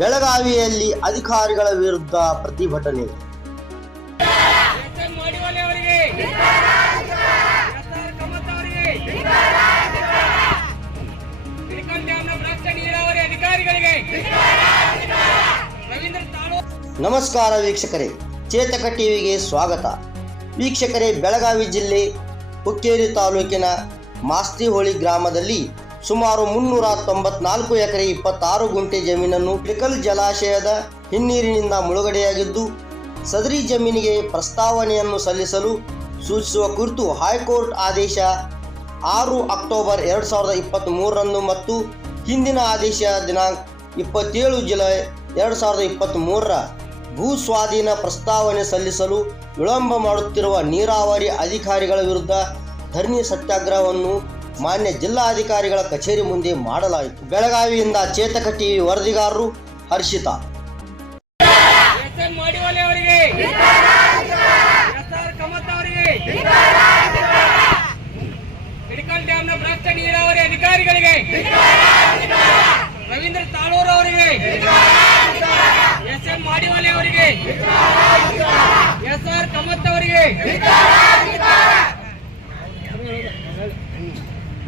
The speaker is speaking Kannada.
ಬೆಳಗಾವಿಯಲ್ಲಿ ಅಧಿಕಾರಿಗಳ ವಿರುದ್ಧ ಪ್ರತಿಭಟನೆ. ನಮಸ್ಕಾರ ವೀಕ್ಷಕರೇ, ಚೇತಕ ಟಿವಿಗೆ ಸ್ವಾಗತ. ವೀಕ್ಷಕರೇ, ಬೆಳಗಾವಿ ಜಿಲ್ಲೆ ಹುಕ್ಕೇರಿ ತಾಲೂಕಿನ ಮಾಸ್ತಿಹೋಳಿ ಗ್ರಾಮದಲ್ಲಿ ಸುಮಾರು ಮುನ್ನೂರ ತೊಂಬತ್ನಾಲ್ಕು ಎಕರೆ ಇಪ್ಪತ್ತಾರು ಗುಂಟೆ ಜಮೀನನ್ನು ಪಿಕಲ್ ಜಲಾಶಯದ ಹಿನ್ನೀರಿನಿಂದ ಮುಳುಗಡೆಯಾಗಿದ್ದು, ಸದರಿ ಜಮೀನಿಗೆ ಪ್ರಸ್ತಾವನೆಯನ್ನು ಸಲ್ಲಿಸಲು ಸೂಚಿಸುವ ಕುರಿತು ಹೈಕೋರ್ಟ್ ಆದೇಶ ಆರು ಅಕ್ಟೋಬರ್ ಎರಡು ಸಾವಿರದ ಇಪ್ಪತ್ತ್ ಮೂರರಂದು ಮತ್ತು ಹಿಂದಿನ ಆದೇಶ ದಿನಾಂಕ ಇಪ್ಪತ್ತೇಳು ಜುಲೈ ಎರಡು ಸಾವಿರದ ಇಪ್ಪತ್ತ್ ಮೂರರ ಭೂ ಸ್ವಾಧೀನ ಪ್ರಸ್ತಾವನೆ ಸಲ್ಲಿಸಲು ವಿಳಂಬ ಮಾಡುತ್ತಿರುವ ನೀರಾವರಿ ಅಧಿಕಾರಿಗಳ ವಿರುದ್ಧ ಧರಣಿ ಸತ್ಯಾಗ್ರಹವನ್ನು ಮಾನ್ಯ ಜಿಲ್ಲಾಧಿಕಾರಿಗಳ ಕಚೇರಿ ಮುಂದೆ ಮಾಡಲಾಯಿತು. ಬೆಳಗಾವಿಯಿಂದ ಚೇತಕ ಟಿವಿ ವರದಿಗಾರರು ಹರ್ಷಿತಾ. ನೀರಾವರಿ ಅಧಿಕಾರಿಗಳಿಗೆ. ರವೀಂದ್ರ ತಾಳೂರ್ ಅವರಿಗೆ. ಎಸ್ ಅವರಿಗೆ. ಎಸ್ ಆರ್ ಕಮತ್ ಅವರಿಗೆ.